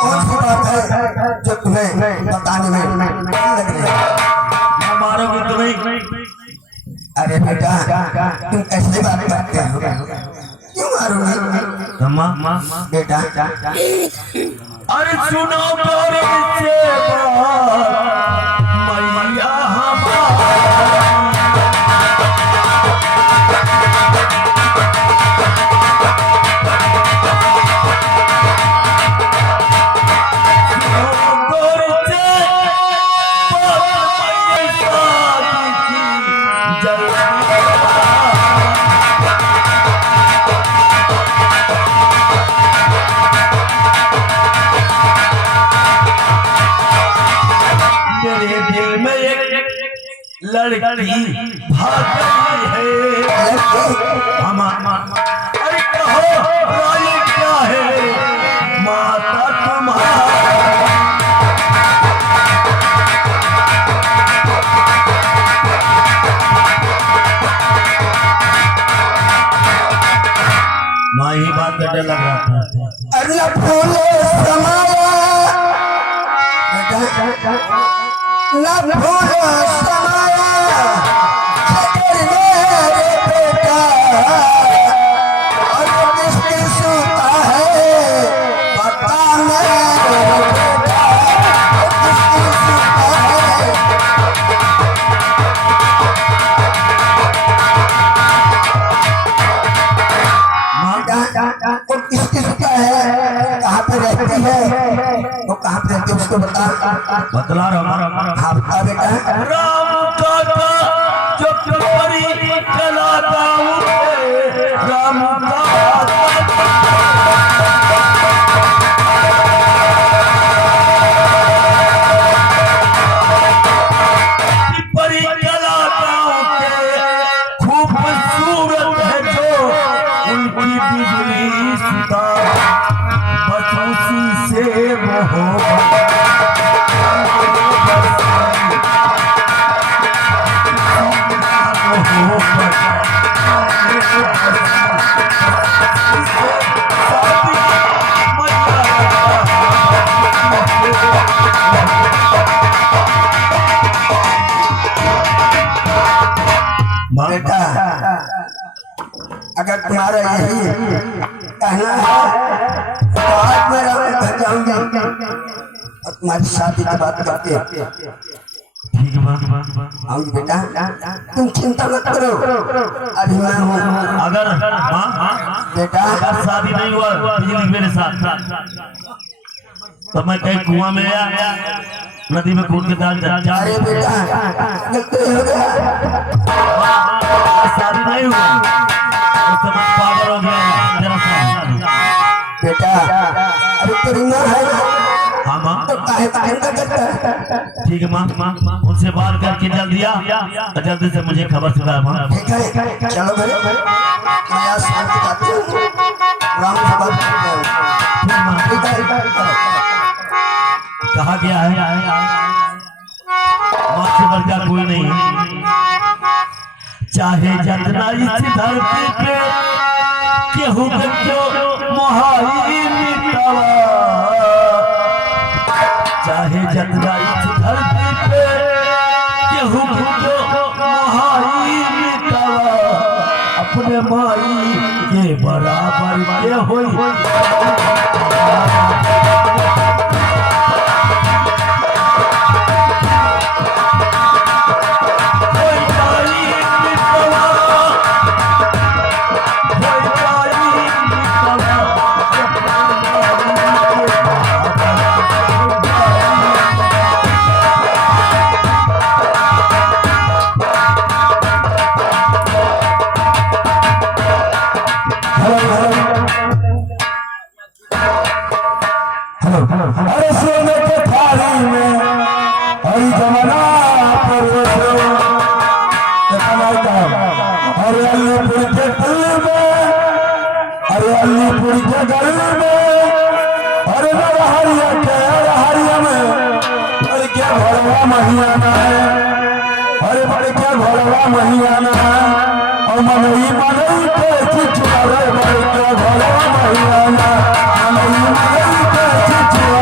कौन सी बात है जो तुम्हें बताने में लग रही है? मारोगे तुम्हें? अरे बेटा तुम कैसे बात करते हो? क्यों मारोगे बेटा? अरे सुनो मेरे से मैया लड़की भाग गई है। अरे कहो रानी क्या है माता तुम्हारा? माँ ही बात का डर लग रहा था। अरे फूले समाया न फूले समाया मेरे बेटा और किसकी सूता है पता मेरे बेटा किसकी सूता है? और किसकी सूता है? कहाँ पे रहती है? वो कहाँ पे रहती है उसको बतला रहा हाँ बता बेटा। राम का जो कमरी चलाता हूँ राम परी चलाता हूँ खूबसूरत है जो उनकी बिजली सुता बस उसी से वो हो बेटा अगर तुम्हारा यही कहना है तो आज मैं घर जाऊंगी और तुम्हारी शादी की बात करते आऊंगी। बेटा तुम चिंता मत करो, अभी मैं हूँ। अगर बेटा अगर शादी नहीं हुआ बिजली मेरे साथ तो मैं कहीं कुआं में या नदी में कूद के डाल जा। अरे बेटा गलती हो गया, शादी नहीं हुआ उस समय पागल हो गया जरा सा। बेटा अरे तेरी माँ है हाँ माँ तो काहे चिंता करता है? ठीक है माँ उनसे बात करके जल्दी आ जल्दी से मुझे खबर सुना माँ। ठीक है चलो घर मैं आज शाम को जाती हूँ, राम से बात करते हैं। ठीक है कहा गया है माँ से बढ़कर कोई नहीं, चाहे जितना इस धरती पे केहू बच्चों मोहाई मिटावा, चाहे जितना इस धरती पे केहू बच्चों मोहाई मिटावा, अपने माई के बराबर के होई अरे सोने के थाली में हरी जमाना अरे अलीपुर के गली में, अरे अलीपुर के गली में, अरे हरिया के हरिया में बड़ के घोड़वा महियाना है, अरे बड़ के घोड़वा महियाना है और मनई मनई के चिचुआ रे बड़ के घोड़वा महियाना मनई मनई के चिचुआ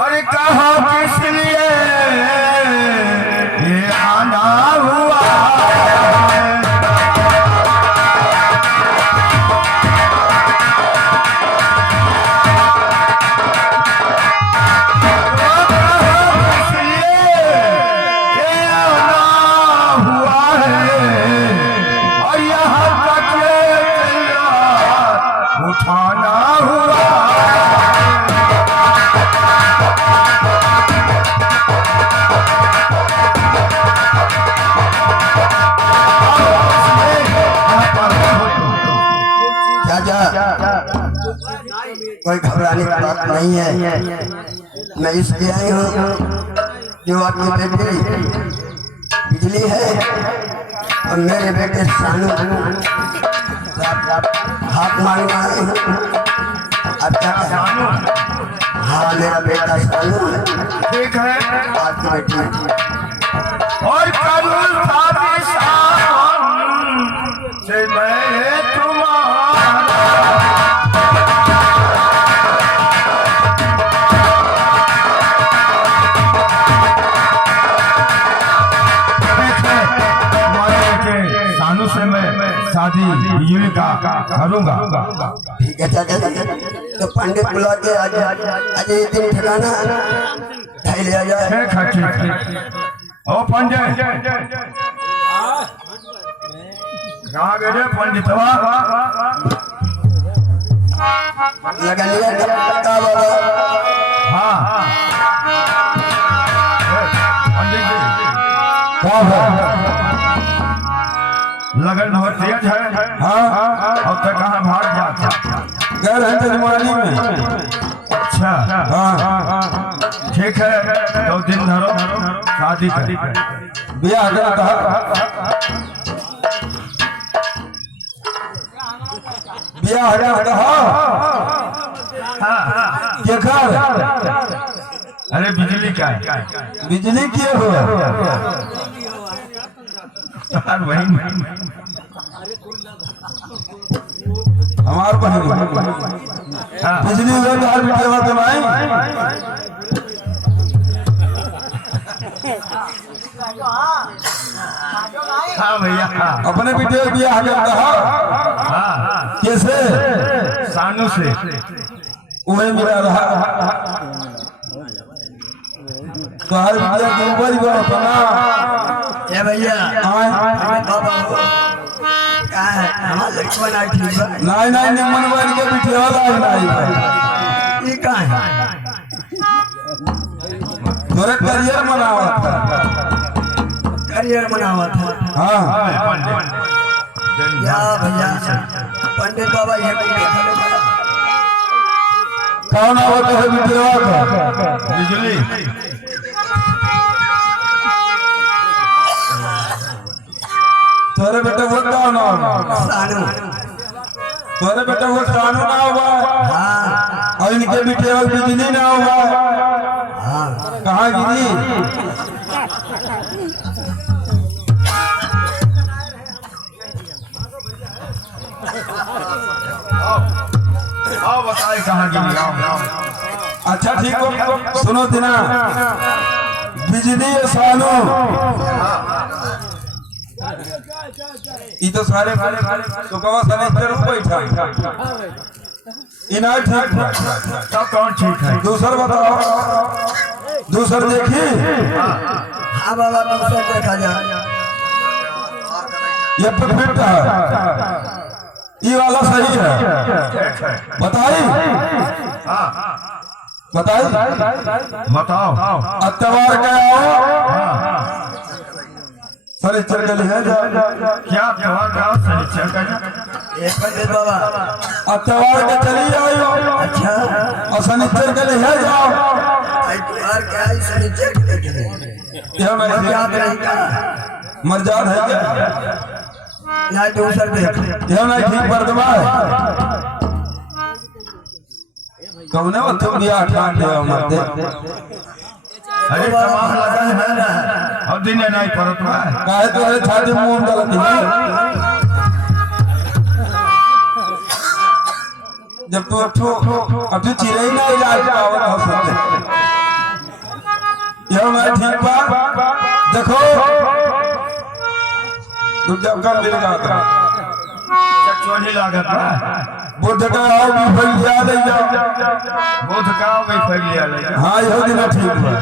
अरे कहा किस लिए ये आना हुआ है? किस लिए ये आना हुआ है? और यहाँ तक उठाना हुआ है। कोई घबराने की बात नहीं है। मैं इसलिए आई हूँ जो आपकी बेटी बिजली है और मेरे बेटे सानू हाथ मांगने आई हूँ। अब क्या कहें? हाँ, मेरा बेटा सानू है, ठीक है। आपकी बेटी और करूँ साथी शाम से मैं तुम्हारा सानू से मैं शादी बिजली का करूँगा। ठीक है चाचा। तो पंडित बुला के आज ये दिन ठिकाना ढाई ले आ जाए। ठीक है, ठीक है। ओ पंडित, कहाँ गए पंडितवा? लगा लिया का बाबा। हाँ पंडित जी, क्या है? लगन बहुत तेज है। हाँ, अब तक कहाँ भाग जाता? घर है जजमानी में। अच्छा, हाँ, ठीक है। तो दिन धरो, शादी कर ब्याह ब्याह क्या कर? अरे बिजली का बिजली किए हो वही हमार बिजली हाँ भैया, अपने बेटे बियाह कैसे? सानू से वही मिला रहा। तो हर बिटिया के ऊपर ही अपना ए भैया बाबा कहाँ है? हमारा लड़की बना ठीक है। नहीं नहीं, निमन बन के बिटिया ये कहाँ है? तोरे करियर बनावा था। करियर बना हुआ था। हाँ या भैया पंडित बाबा ये कौन आवत है बिटिया का? बिजली। तोरे बेटे वो कौन सानू? तोरे बेटे वो सानू ना हुआ? हाँ और इनके बेटे वो बिजली ना हुआ? हाँ। कहाँ गिरी? आओ बताए कहाँ गिरी? अच्छा ठीक हो, सुनो दिना, बिजली सानू ये तो सारे तो कवा सारे तेरे बैठा इनाय ठीक है। सब कौन ठीक है? दूसर बताओ, दूसर देखी। हाँ बाबा दूसरा देखा जाए। ये परफेक्ट है, ये वाला सही है। बताई बताओ अतवार का आओ शनिचर के लिए क्या त्योहार का? शनिचर का पंडित बाबा अतवार के चली आओ। अच्छा और शनिचर के लिए जाओ। त्योहार क्या है? शनिचर के यह याद रहेगा। मर्याद है क्या? यहाँ दूसर देख यह नहीं ठीक बर्दमा है। कौने वो तुम बियाह ठान दिया मत दे। अरे तमाम लगन है ना, और दिन नहीं परत है काहे तो अरे छाती मुंह गलत है। जब तू अठो चिरई ना इलाज पावत हो सकते यह मैं ठीक बा देखो तू जब कम मिल गया था चोली लागत बुद्ध का आओ भी फैल गया ले जा बुद्ध का आओ भी फैल गया ले जा हाँ यह दिन ठीक बा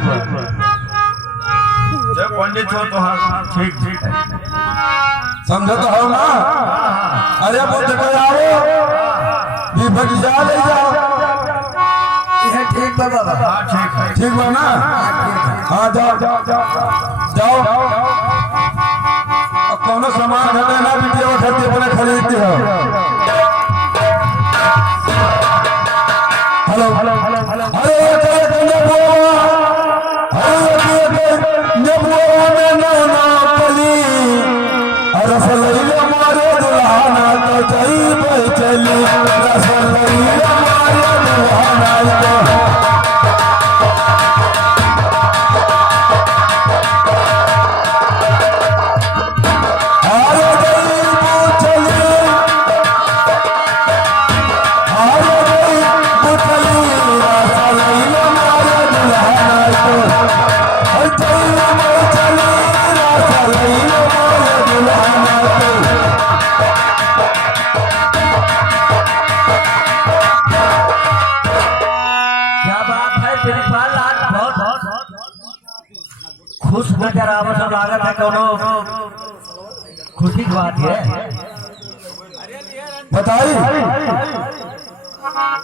जब पंडित हो तो हाँ ठीक ठीक है समझो तो हो ना अरे बुद्ध का आओ भी फैल जा ले जा यह ठीक बा बाबा हाँ ठीक है ठीक बा ना हाँ जाओ जाओ अब कौन सामान घटे ना वीडियो उठाते अपने खरीदते हो हेलो अरे ये नेबुआ में ना पली रसलैया मारे दुल्हना तो जाई चली रसलैया मारे दुल्हना तो खुश नजर आवत लागत है कोनो खुशी की बात है बताई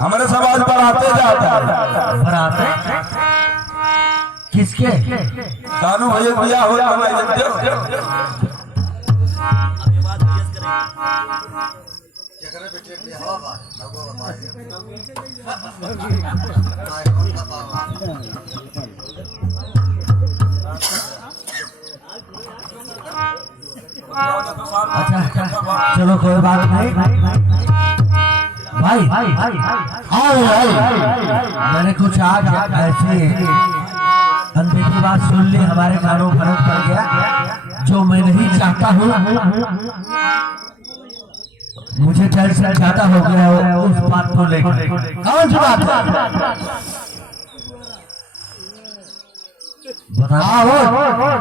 हमारे समाज पर आते जाता है बराते किसके कानू भैया भैया हो हमारे जानते हो अच्छा चलो कोई बात नहीं भाई मैंने कुछ आज ऐसी अनदेखी बात सुन ली हमारे कानों पर पड़ गया जो मैं नहीं चाहता हूँ मुझे डर से ज्यादा हो गया है उस बात को लेकर कौन सी बात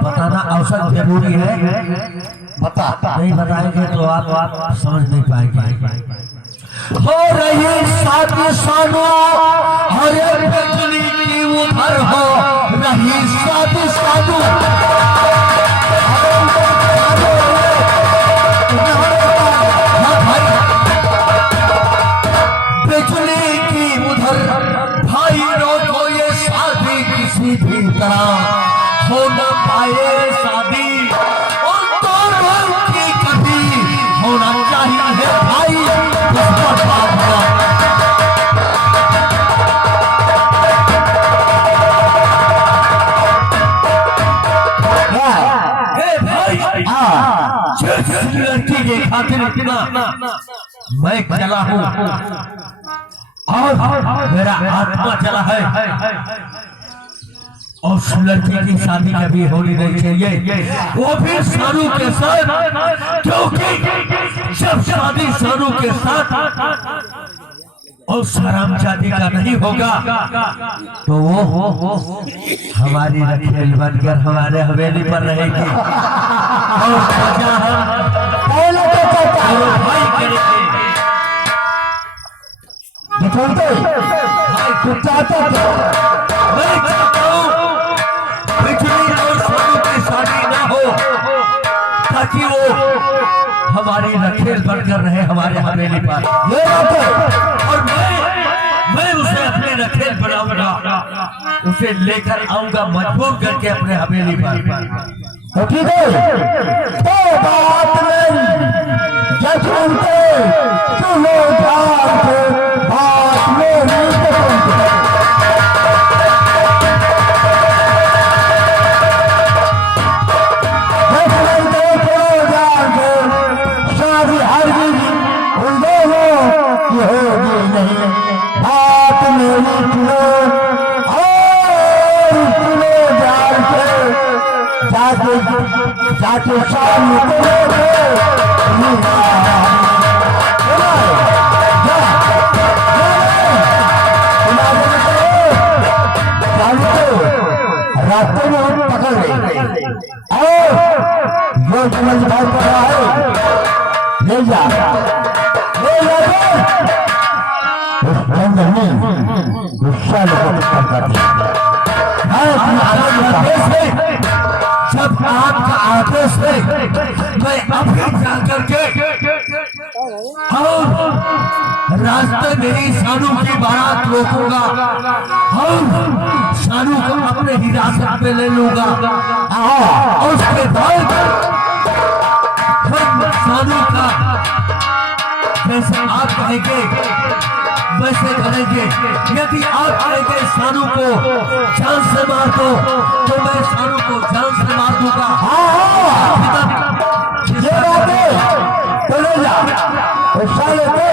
बताना आवश्यक जरूरी है बता नहीं बताएंगे तो आप समझ नहीं पाएंगे हो रही शादी सानो हरे बिजली की उधर हो रही शादी सानो बिजली की उधर भाई रोको ये शादी किसी भी तरह हो न पाए शादी और दोनों की कभी होना चाहिए भाई किस्मत बाबा जिस लड़की के खातिर इतना मैं चला हूँ और मेरा आत्मा चला है और उस लड़की की शादी कभी होनी नहीं चाहिए वो भी सारू के साथ क्योंकि जब शादी सारू के साथ और हरामजादी का नहीं होगा तो वो हमारी रखेल बनकर हमारे हवेली पर रहेगी और सजा हम भाई करेंगे भाई चाहता मैं चाहता हूँ बिजली और सोनू की शादी ना हो ताकि वो हमारी रखेल बनकर रहे हमारे हवेली पर और मैं उसे अपने रखेल बनाऊंगा उसे लेकर आऊंगा मजबूर करके अपने हवेली पर तो ठीक है तो बात नहीं जज उनके सुनो ध्यान से बात मेरी शादी हरगिज उन दोनों की होगी नहीं बात मेरी सुनो और सुनो ध्यान से जाके शाम रास्ते में हम पकड़ गए। आओ जो समझ भाई पड़ रहा है ले जा उस जंगल में गुस्सा लेकर करते जब आपका आदेश है मैं अभी जाकर के और रास्ते में ही सानू की बारात रोकूंगा और सानू को अपने हिरासत में ले लूंगा और उसके बाद हम सानू का जैसे आप कहेंगे वैसे करेंगे। यदि आप कहेंगे सानू को जान से मार दो तो मैं सानू को जान से मार दूंगा। ये बात है तो ले जा उस साले को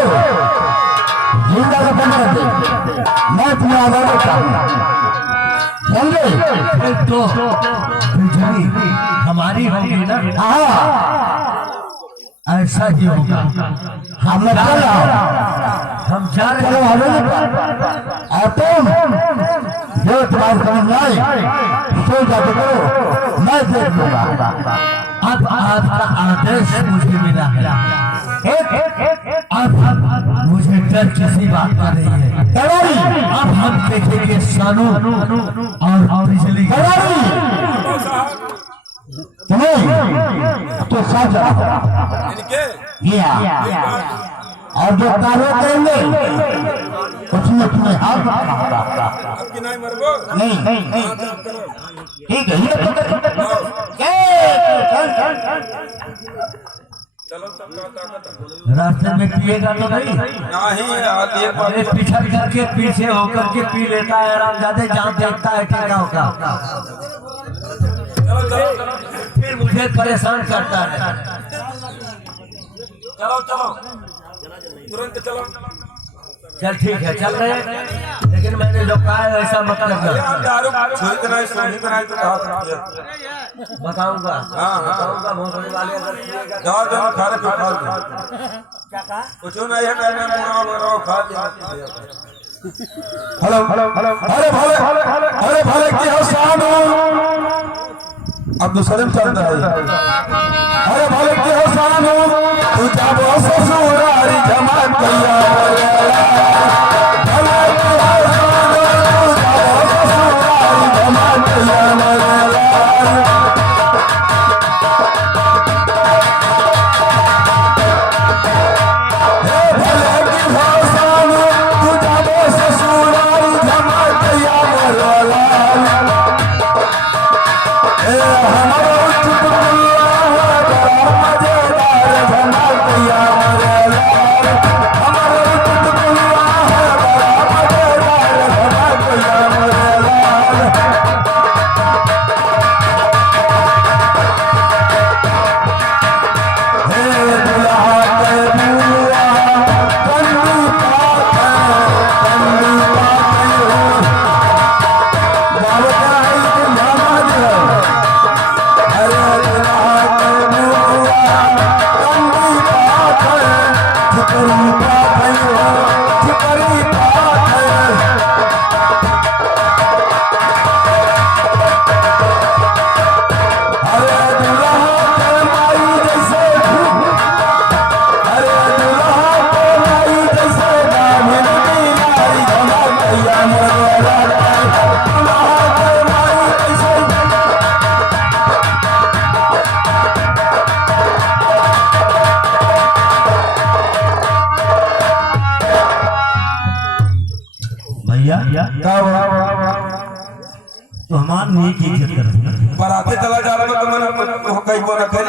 जिंदा का बंद कर दे। मैं तुम्हें आवाज देता समझे तो बिजली हमारी होगी ना। ऐसा ही होगा। हम हम जा रहे चलो हैं। और तुम जो तुम्हारी समझ आए सो जाते करो मैं देख लूंगा। अब आपका आदेश मुझे मिला है। अब मुझे डर किसी बात का नहीं है। अब हम देखेंगे सानू और बिजली तुम्हें तो साथ और जो कार्य करेंगे उसमें तुम्हें हाथ नहीं ठीक है। रास्ते में पिएगा तो नहीं अरे पिछड़ करके पीछे होकर के पी लेता है आरामजादे जान देखता है क्या होगा फिर मुझे परेशान करता है। चलो चलो तुरंत चलो। चल ठीक है चल रहे हैं लेकिन मैंने जो कहा है वैसा मत करना। दारू छोड़ के नहीं सोनी बनाई तो कहा सकती है। बताऊंगा हाँ, बताऊंगा भोसड़ी वाले अगर पिएगा जाओ जाओ खा ले खा ले। क्या कहा कुछ नहीं है कहने मुड़ा मुड़ा खा लिया। हेलो अरे भले की हसान अब दूसरे चल रहा है। अरे भले की हसान तू जब ससुरारी जमा कैया तो हमार नहीं की इज्जत कर बराते चला जा रहा तो मैंने कहीं को रखे